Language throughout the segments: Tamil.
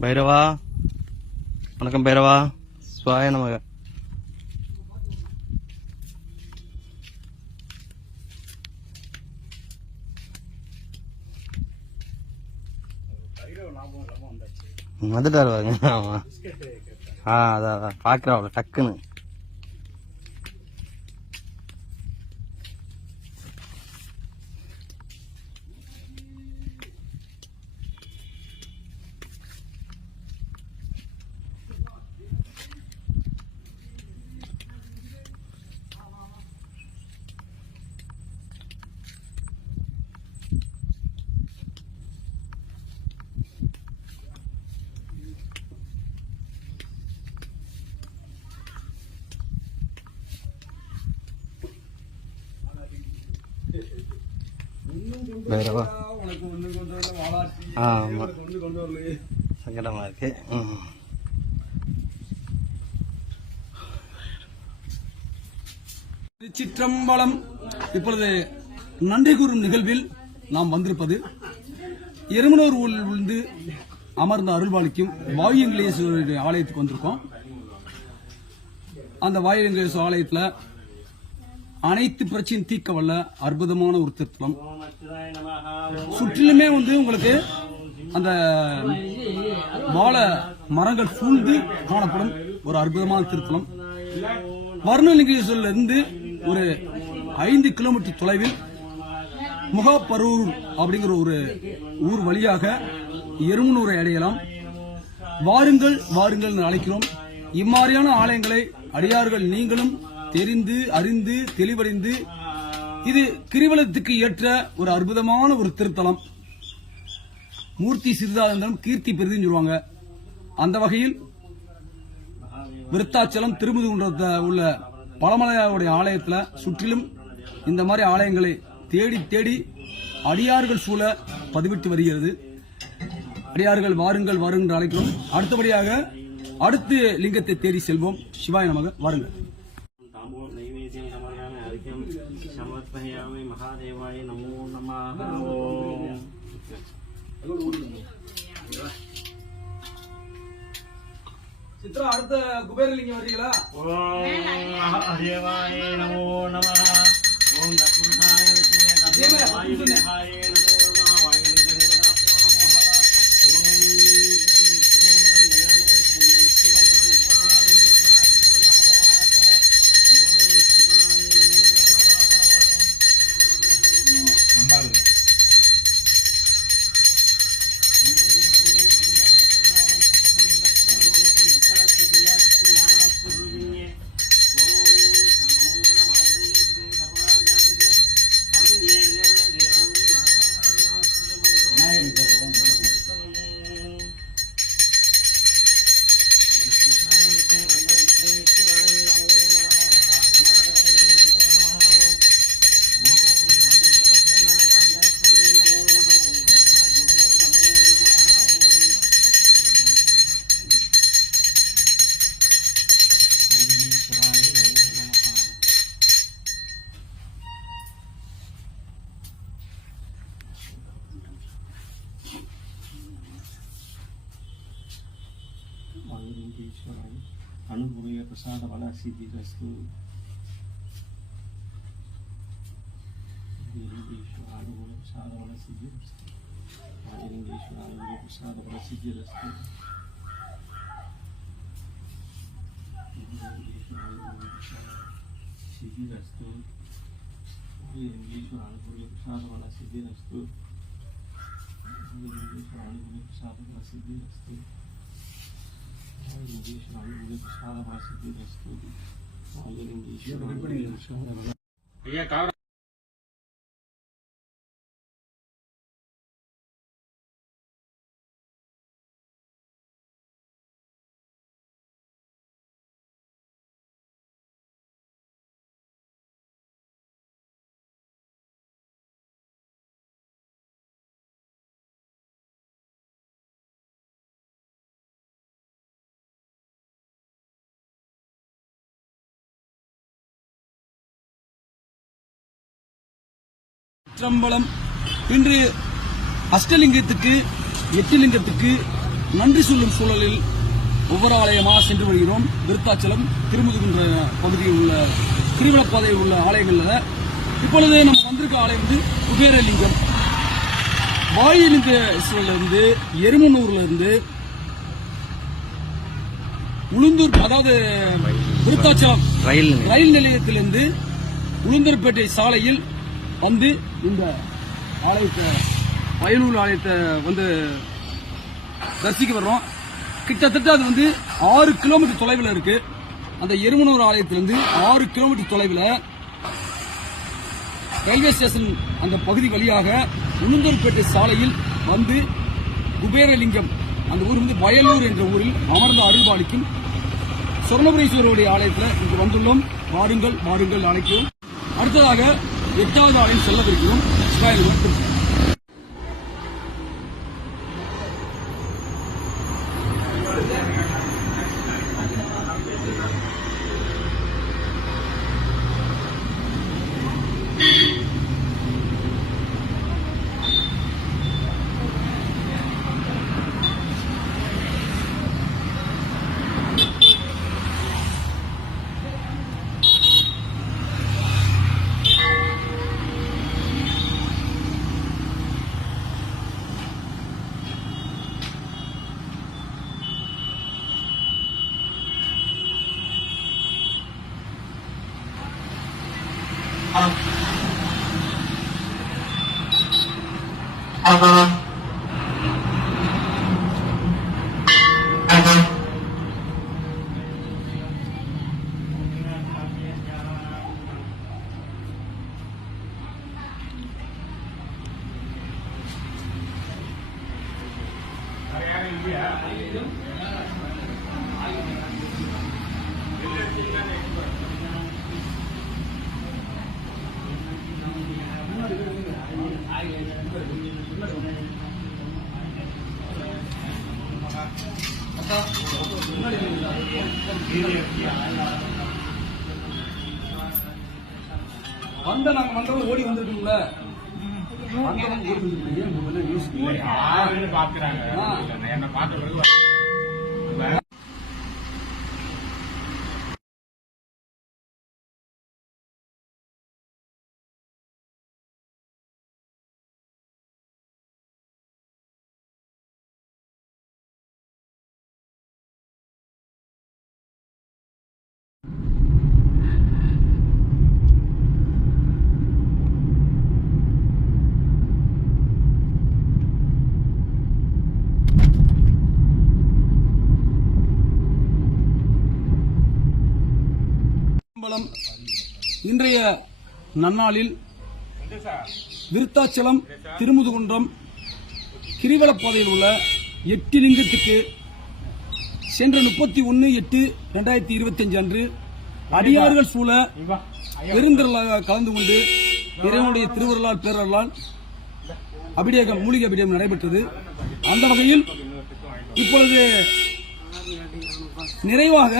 பைரவா வணக்கம் பைரவா. சுவாய நமக. வந்துட்டாரு பாருங்க. ஆமா. ஆ அதான் அதான் அவ்வளோ டக்குன்னு. வேறவா? ஆமாம் சங்கடமா இருக்கு. ம். திருச்சிற்றம்பலம். இப்பொழுது நன்றி கூறும் நிகழ்வில் நாம் வந்திருப்பது எருமனூர் ஊரில் இருந்து அமர்ந்த அருள்வாளிக்கும் வாயுங்கலேஸ்வரர் ஆலயத்துக்கு வந்திருக்கோம். அந்த வாயுங்கலேஸ்வரர் ஆலயத்துல அனைத்து பிரச்சனையும் தீர்க்க வல்ல அற்புதமான ஒரு திருத்தலம். சுற்றிலுமே வந்து உங்களுக்கு அந்த வாழை மரங்கள் சூழ்ந்து காணப்படும் ஒரு அற்புதமான திருத்தலம். வர்ணலிங்கேஸ்வரில் இருந்து ஒரு ஐந்து கிலோமீட்டர் தொலைவில் முகப்பரூர் அப்படிங்கிற ஒரு ஊர் வழியாக எருமனூரை அடையலாம். வாருங்கள் வாருங்கள் என்று அழைக்கிறோம். இம்மாதிரியான ஆலயங்களை அடியார்கள் நீங்களும் தெரிந்து அறிந்து தெளிவடைந்து இது கிரிவலத்துக்கு ஏற்ற ஒரு அற்புதமான ஒரு திருத்தலம். மூர்த்தி சிறிதாக கீர்த்தி பெரிதுன்னு சொல்லுவாங்க. அந்த வகையில் விருத்தாச்சலம் திருமுதுகுன்றத்தை உள்ள பழமலையாவுடைய ஆலயத்துல சுற்றிலும் இந்த மாதிரி ஆலயங்களை தேடி தேடி அடியார்கள் சூழ பதிவிட்டு வருகிறது. அடியார்கள் வாருங்கள் வாருங்கள் என்று அழைக்கிறோம். அடுத்தபடியாக அடுத்து லிங்கத்தை தேடி செல்வோம். சிவாய நமக வாருங்கள். பயாமி மகாதேவாய நமோ நமாக சித்ரா அடுத்த குபேரலிங்கம் வரீங்களா? ஓம் மகாதேவாய நமோ நம. ஓம் वायुलिङ्गेश्वराय अनुपूर्य प्रसादबल सिद्धिरस्तु वायुलिङ्गेश्वर अनुपूर्य प्रसादबल सिद्धिरस्तु वायुलिङ्गेश्वर अनुपूर्य प्रसादबल सिद्धिरस्तु वायुलिङ्गेश्वर अनुपूर्य प्रसाद सिद्धिरस्तु वायुलिङ्गेश्वर अनुपूर्य प्रसादबल सिद्धिरस्तु वायुलिङ्गेश्वर अनुपूर्य प्रसादबल सिद्धिरस्तु ஐயா காவர சிற்றம்பலம். இன்று அஷ்டலிங்கத்துக்கு எட்டு லிங்கத்துக்கு நன்றி சொல்லும் சூழலில் ஒவ்வொரு ஆலயமாக சென்று வருகிறோம். விருத்தாச்சலம் திருமுதுகின்ற பகுதியில் உள்ள திருவிழப்பாதையில் உள்ள ஆலயங்களில். இப்பொழுது நம்ம வந்திருக்க ஆலயம் வந்து குபேரலிங்கம். வாயிலிங்கேஸ்வரில் இருந்து எருமனூர்ல இருந்து உளுந்தூர் அதாவது விருத்தாச்சலம் ரயில் ரயில் நிலையத்திலிருந்து உளுந்தூர்பேட்டை சாலையில் வந்து இந்த ஆலயத்தை வயலூர் ஆலயத்தை வந்து தரிசிக்க வர்றோம். கிட்டத்தட்ட அது வந்து ஆறு கிலோமீட்டர் தொலைவில் இருக்கு. அந்த எருமனூர் ஆலயத்திலிருந்து ஆறு கிலோமீட்டர் தொலைவில் ரயில்வே ஸ்டேஷன் அந்த பகுதி வழியாக உளுந்தூர்பேட்டை சாலையில் வந்து குபேரலிங்கம் அந்த ஊர் வந்து வயலூர் என்ற ஊரில் அமர்ந்த அருள்பாலிக்கும் சொர்ணபுரீஸ்வரருடைய ஆலயத்தில் இங்கு வந்துள்ளோம். வாருங்கள் வாருங்கள் அழைக்கிறோம் அடுத்ததாக எட்டாவது நாளின் செல்லவிருக்கிறோம். இஸ்ராயல் மட்டும். không Uh-huh. Uh-huh. Yeah, I do. வந்த நாங்க வந்தவங்க ஓடி வந்திருக்கோம்ல வந்தவங்க ஓடி வந்திருக்கீங்க யாருன்னு பாக்குறாங்க. என்ன பார்த்த பிறகு அம்பலம் இன்றைய நன்னாளில் விருத்தாச்சலம் திருமுதுகுன்றம் கிரிவலப்பாதையில் உள்ள எட்டு லிங்கத்துக்கு சென்ற முப்பத்தி ஒன்னு எட்டு ரெண்டாயிரத்தி இருபத்தி அஞ்சு அன்று அடியார்கள் சூழ பெருந்திரளாக கலந்து கொண்டு இறைவனுடைய திருவருளால் பேரருளால் அபிடேகம் மூலிகை அபிடேகம் நடைபெற்றது. அந்த வகையில் இப்பொழுது நிறைவாக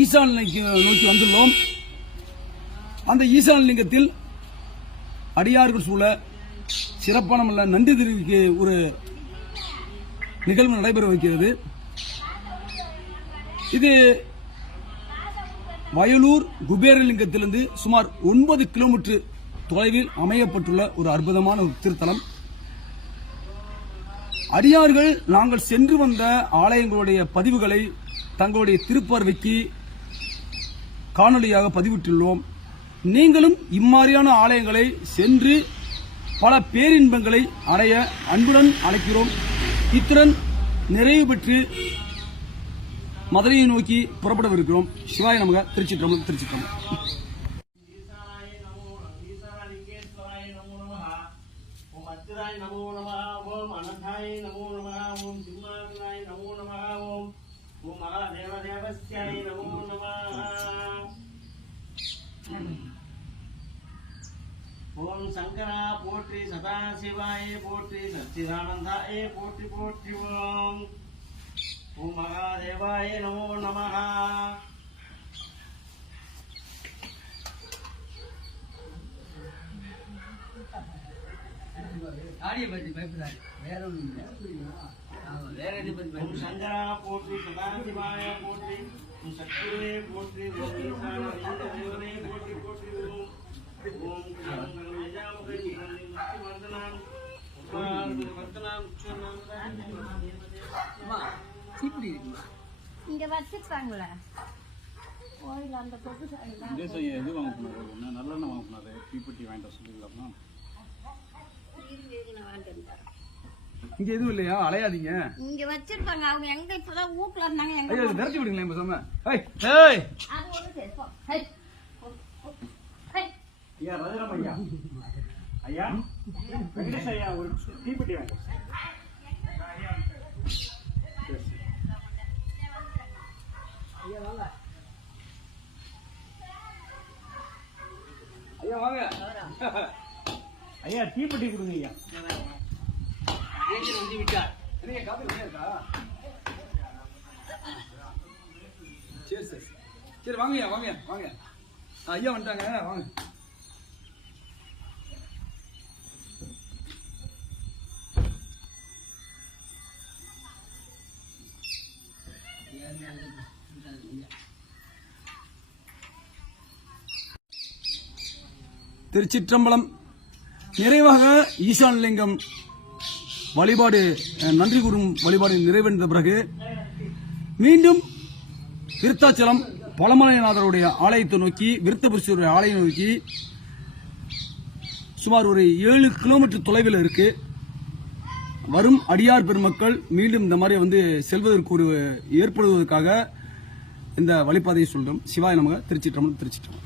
ஈசான் நோக்கி வந்துள்ளோம். அந்த ஈசான் லிங்கத்தில் அடியார்கள் சூழ சிறப்பான நல்ல நன்றி தெரிவிக்க ஒரு நிகழ்வு நடைபெற வைக்கிறது. இது வயலூர் குபேரலிங்கத்திலிருந்து சுமார் ஒன்பது கிலோமீட்டர் தொலைவில் அமையப்பட்டுள்ள ஒரு அற்புதமான ஒரு திருத்தலம். அடியார்கள் நாங்கள் சென்று வந்த ஆலயங்களுடைய பதிவுகளை தங்களுடைய திருப்பார்வைக்கு காணொளியாக பதிவிட்டுள்ளோம். நீங்களும் இம்மாதிரியான ஆலயங்களை சென்று பல பேரின்பங்களை அடைய அன்புடன் அழைக்கிறோம். இத்துடன் நிறைவு பெற்று மதுரையை நோக்கி புறப்படவிருக்கிறோம். சிவாய நமக திருச்சிற்றம்பலம் திருச்சிற்றம்பலம். நமோ நம ஓம் நமோ அனந்தாய நமோ ஓம் சிம்மாசனாய நமோ நமः ஓம் ஓம் மகாதேவதேவஸ்யாய நமோ நமः ஓம் சங்கரா போற்றி சதாசிவாய போற்றி சச்சிதானந்தாய போற்றி போற்றி ஓம் ஓம் மகாதேவாய நமோ நமः ஆடிய பற்றி பயப்படாது வேற ஒன்றும் இல்லை. ஓம் சங்கரா போற்றி சதாசிவாய போற்றி ஓம் சத்குருவே போற்றி ஓம் ஈசான லிங்க தேவனே போற்றி போற்றி ஓம் ஓம் முக்தி இருக்குமா? இங்க கோயில் அந்த ஒன்று நல்லெண்ணெய் வாங்க போனாரு? தீப்பெட்டி வாங்கிட்டு வர இங்க எதுவும் இல்லையா? அலையாதீங்க. இங்க வச்சிருக்காங்க அவங்க எங்க இப்பதான் வீட்டுல இருந்தாங்க எங்க ஐயா விரட்டி விடுங்களேன் பேசாம. ஏய் ஏய். அது ஒரு. ஹை. ஐயா ரஜினம் ஐயா. ஐயா வெங்கடேஷ் ஐயா ஒரு தீப்பெட்டி வாங்க. ஐயா வாங்க. ஐயா தீப்பெட்டி கொடுங்க ஐயா. ஏஜென்ட் வந்து விட்டார். சரி சரி சரி. வாங்கய்யா வாங்கய்யா வாங்க. ஐயா வந்துட்டாங்க வாங்க. திருச்சிற்றம்பலம். நிறைவாக ஈசான் லிங்கம் வழிபாடு நன்றி கூறும் வழிபாடு நிறைவடைந்த பிறகு மீண்டும் விருத்தாச்சலம் பழமலைநாதருடைய ஆலயத்தை நோக்கி விருத்தபுருஷருடைய ஆலயம் நோக்கி சுமார் ஒரு ஏழு கிலோமீட்டர் தொலைவில் இருக்கு. வரும் அடியார் பெருமக்கள் மீண்டும் இந்த மாதிரி வந்து செல்வதற்கு ஒரு ஏற்படுவதற்காக இந்த வழிபாதையை சொல்றோம். சிவாய நமக திருச்சிற்றம்பலம் திருச்சிற்றம்பலம்.